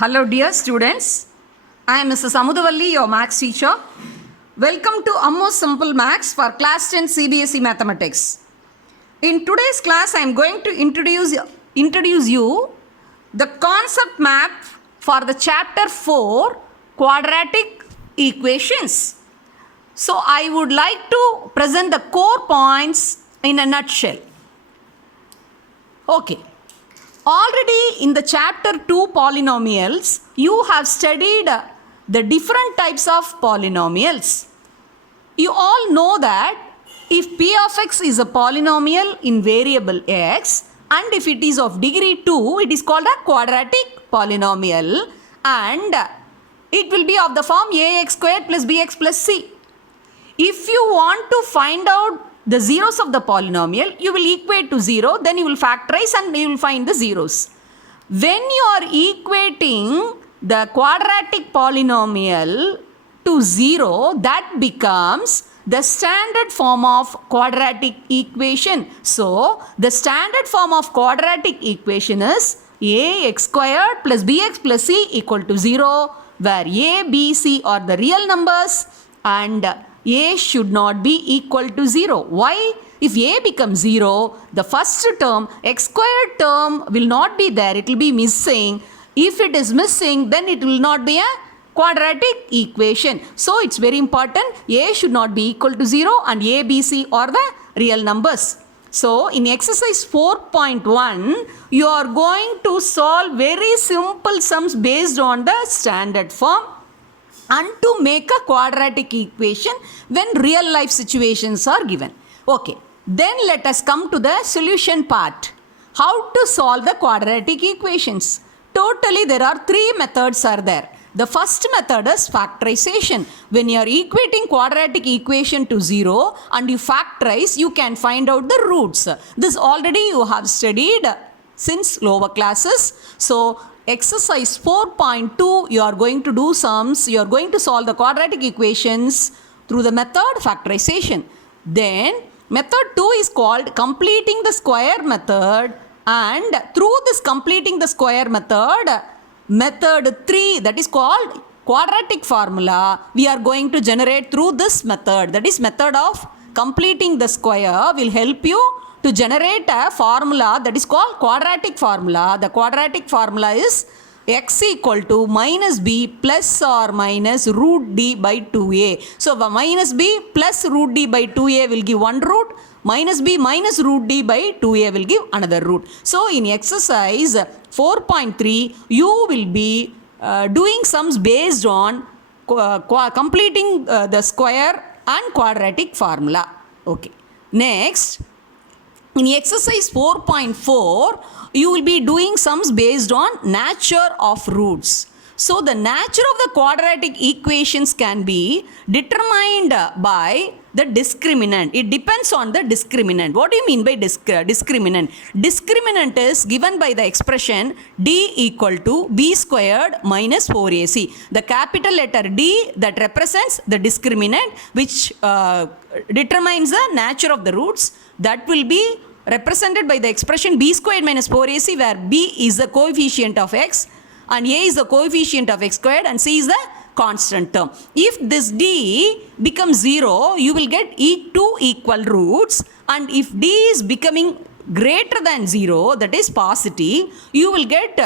Hello dear students, I am Mrs. Amudavalli, your maths teacher. Welcome to Ammo's Simple Maths for class 10 CBSE Mathematics. In today's class, I am going to introduce you the concept map for the chapter 4 quadratic equations. So I would like to present the core points in a nutshell. Okay. Already in the chapter 2 polynomials, you have studied the different types of polynomials. You all know that if p of x is a polynomial in variable x and if it is of degree 2, it is called a quadratic polynomial and it will be of the form ax squared plus bx plus c. If you want to find out the zeros of the polynomial, you will equate to 0, then you will factorize and you will find the zeros. When you are equating the quadratic polynomial to 0, that becomes the standard form of quadratic equation. So, the standard form of quadratic equation is ax squared plus bx plus c equal to 0, where a, b, c are the real numbers and a should not be equal to 0. Why? If a becomes 0, the first term, x squared term will not be there. It will be missing. If it is missing, then it will not be a quadratic equation. So, it's very important. A should not be equal to 0 and a, b, c are the real numbers. So, in exercise 4.1, you are going to solve very simple sums based on the standard form and to make a quadratic equation when real life situations are given. Okay, then let us come to the solution part. How to solve the quadratic equations? Totally there are three methods are there. The first method is factorization. When you are equating quadratic equation to 0 and you factorize, you can find out the roots. This already you have studied since lower classes. So, exercise 4.2, you are going to do sums, you are going to solve the quadratic equations through the method factorization. Then method 2 is called completing the square method, and through this completing the square method, method 3, that is called quadratic formula, we are going to generate through this method. That is method of completing the square will help you to generate a formula that is called quadratic formula. The quadratic formula is x equal to minus b plus or minus root d by 2a. So, minus b plus root d by 2a will give one root, minus b minus root d by 2a will give another root. So, in exercise 4.3, you will be doing sums based on completing the square and quadratic formula. Okay. Next, in exercise 4.4, you will be doing sums based on nature of roots. So, the nature of the quadratic equations can be determined by the discriminant. It depends on the discriminant. What do you mean by discriminant? Discriminant is given by the expression d equal to b squared minus 4ac. The capital letter D that represents the discriminant which determines the nature of the roots, that will be represented by the expression b squared minus 4ac, where b is the coefficient of x and a is the coefficient of x squared and c is the constant term. If this d becomes 0, you will get two equal roots, and if d is becoming greater than 0, that is positive, you will get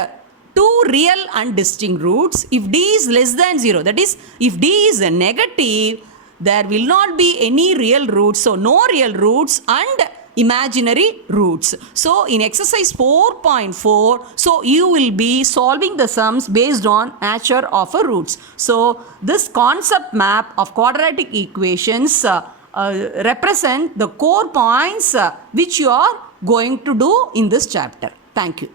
two real and distinct roots. If d is less than 0, that is if d is a negative, there will not be any real roots. So, no real roots and imaginary roots. So, in exercise 4.4, so you will be solving the sums based on nature of a roots. So, this concept map of quadratic equations represent the core points which you are going to do in this chapter. Thank you.